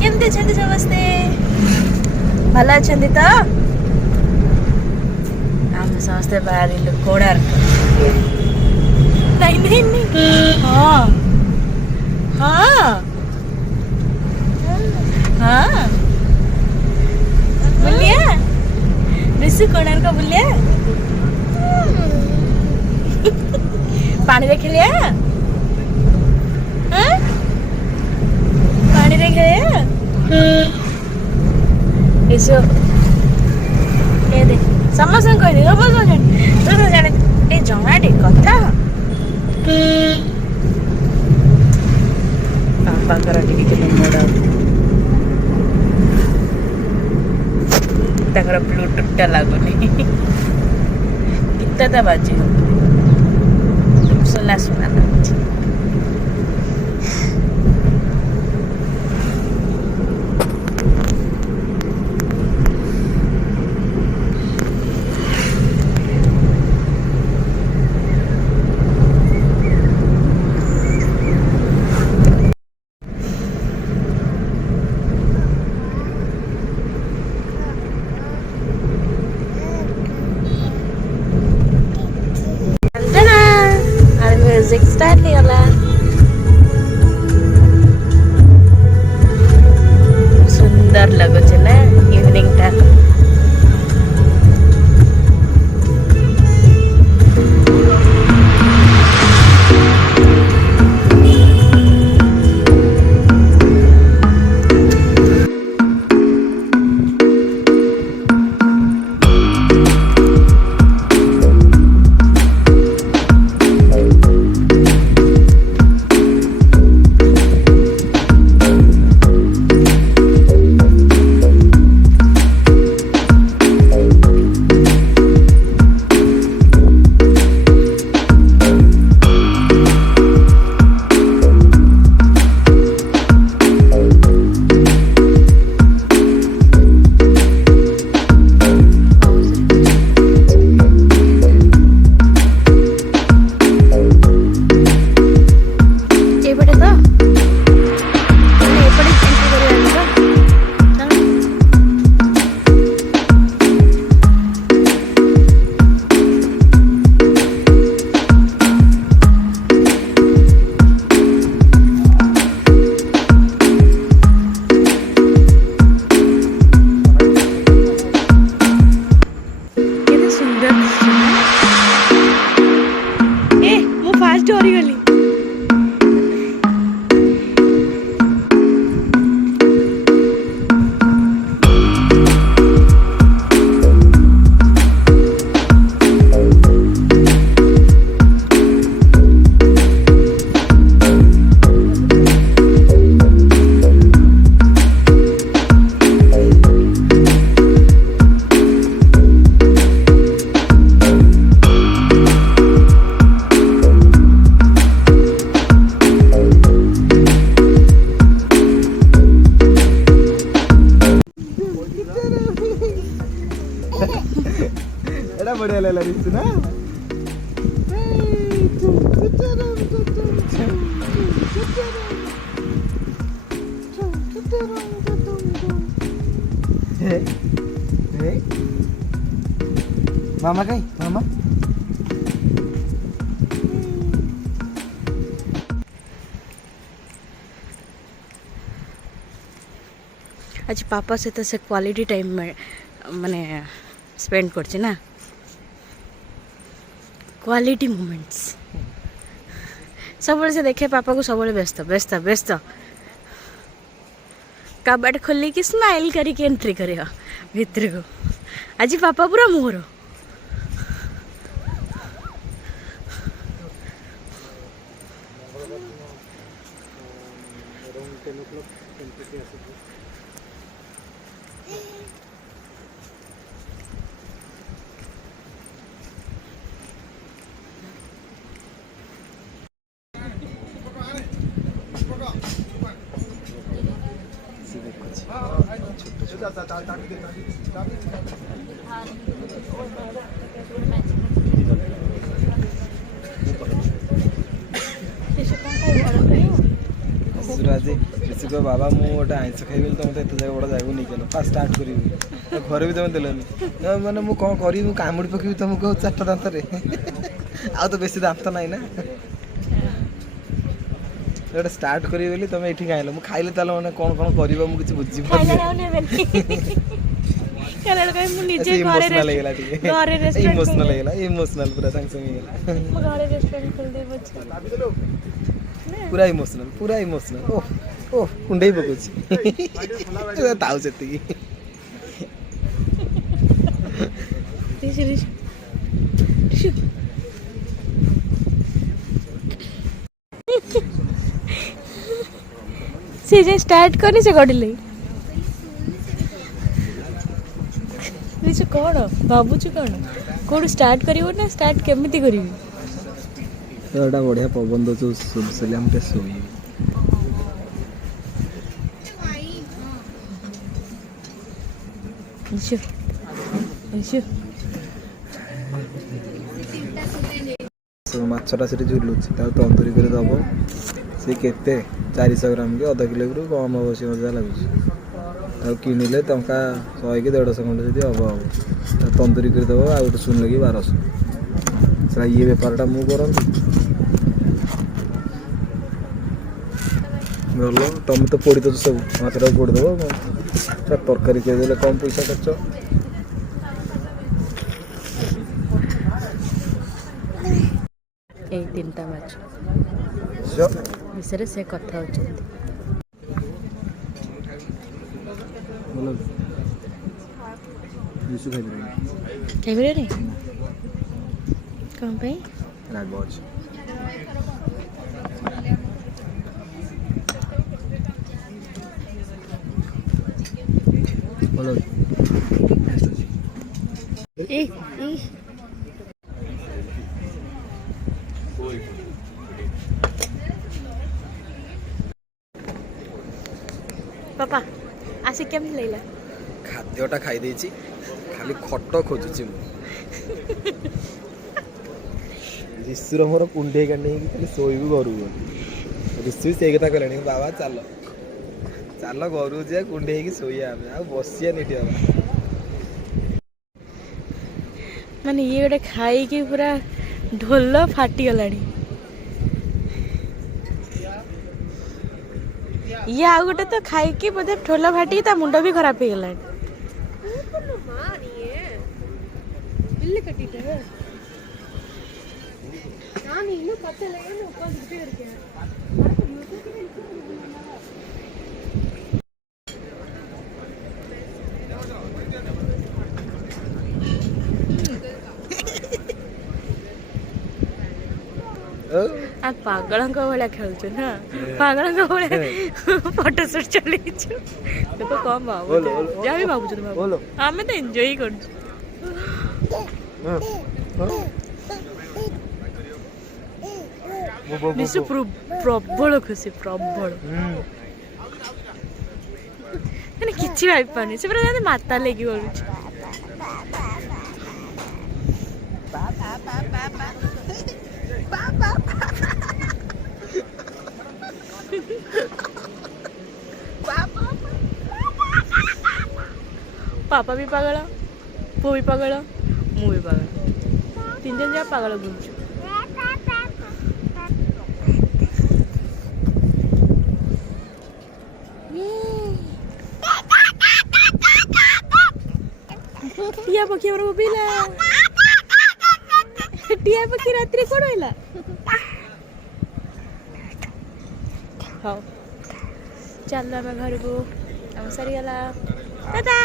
କେମିତି ଅଛନ୍ତି ସମସ୍ତେ? ଭଲ ଅଛନ୍ତି ତ? ଆମେ ସମସ୍ତେ ବାହାରିଲୁ କୋଣାର୍କ। ନାଇଁ ନାଇଁ ନାଇଁ, ହଁ ହଁ ହଁ ବୁଲିଆ ରିଷୁ କୋଣାର୍କ ବୁଲିଆ, ପାଣିରେ ଖେଳିଆ, ପାଣିରେ ଖେଳିଆ। ରିଷୁ ଏ ଦେ ସମସ୍ତଙ୍କୁ କହିଦେ, ସମସ୍ତଙ୍କୁ ତୁ ତ ଜାଣେ ଏ ଜମାଟେ କଥା ବାପାଙ୍କର ଟିକେ ମୋଡ଼ ତାଙ୍କର ବ୍ଲୁଟୁଥଟା ଲାଗୁନି, ଗୀତଟା ବାଜିବ ସୁନା ସୁନା ଲାଗୁଛି। म्यूजिक स्टार्ट ହେଇଗଲା। ସୁନ୍ଦର ଲାଗୁଛି ନା ଇଭିନିଂ ଟା। एड़ा बढ़िया लग रही थी ना। मामा कहीं मामा आज पापा सहित से क्वालिटी टाइम में माने स्पेंड करछि ना, क्वालिटी मोमेंट्स सब से देखे पापा को सब व्यस्त व्यस्त व्यस्त कबाट खोल कि स्माइल करके एंट्री कर भितर को। आज पापा पूरा मोर आज ऋषि कह बाबा मु गोटे आइंस खाइबी तो मत एत बड़ा जागा नहीं गल फास्ट स्टार्ट करी घर भी तुम देलनि मैंने मुझे कौन करी कामुड़ी पकेबी तुमको 4टा दांत आ तो बेसी दांत ना ना गोटे स्टार्ट करी बोली तुम ये खाइल मुझे खाइले मैंने कौन कौन कर मुझे बुझी इमोशनल पूरा पूरा इमोशनल ओह ओह कुंडे पकाउछि ताऊ सेति से जे स्टार्ट करनी से गडिले रिसु कोन बाबूचु कोन कोड स्टार्ट करिवो ना स्टार्ट केमिति करिवि एटा बढ़िया पवन दो सुबसले हम ते सोई रिसु रिसु सो माछटा से झुलुछि ता तंदूरी करे दबो से केते 400 ग्राम के आधा किलो रु कम अवश्य मजा लागुछि आ किनिले टंका 100 कि 150 खंड जदी हबो तंदूरी कर दबो आ गोटे सुन लगी 1200 सला ये व्यापार टा मु करन गलो तुम तो पोड़ी तो सब माछटा पोड़ दबो तरकारी के देले कम पैसा खर्च ए 3टा माछ जो विषय से कथा होचंती बोलो विशु खाइ कैमरे रे कौन पे रागोज बोलो ए पापा आसे केम लेला खाद्यटा खाई देछि खाली खट खोजुछि मु ऋषिर मोर कुंडे काने खाली सोइबु गरु ऋषि से कथा कहलेनी बाबा चल चल गरु जे कुंडे की सोइया आ बसिया नेटिया माने ये गोटे खाई की पूरा ढोल फाटी गलानी ये आ गोटे तो खाई की बोधे ढोल फाटी ता मुंड भी खराब हो गलानी आ पागल भाया खेलु ना पागल भाया फोटो शूट चल देखो कम बाबू जहाँ भी भावुँ आम तो एंजॉय कर प्रबल खुशी प्रबल मैंने किसी भाई पानी से पूरा माता लेके करूँ पापा भी पागल पु भी पागल मु भी पागल 3 जन जहाँ पागल बुलूँ टिया पक्षी हमर बोबिला टिया पक्षी रात्रि कोन होला हाँ चल आम घर को आम सरीगला टाटा।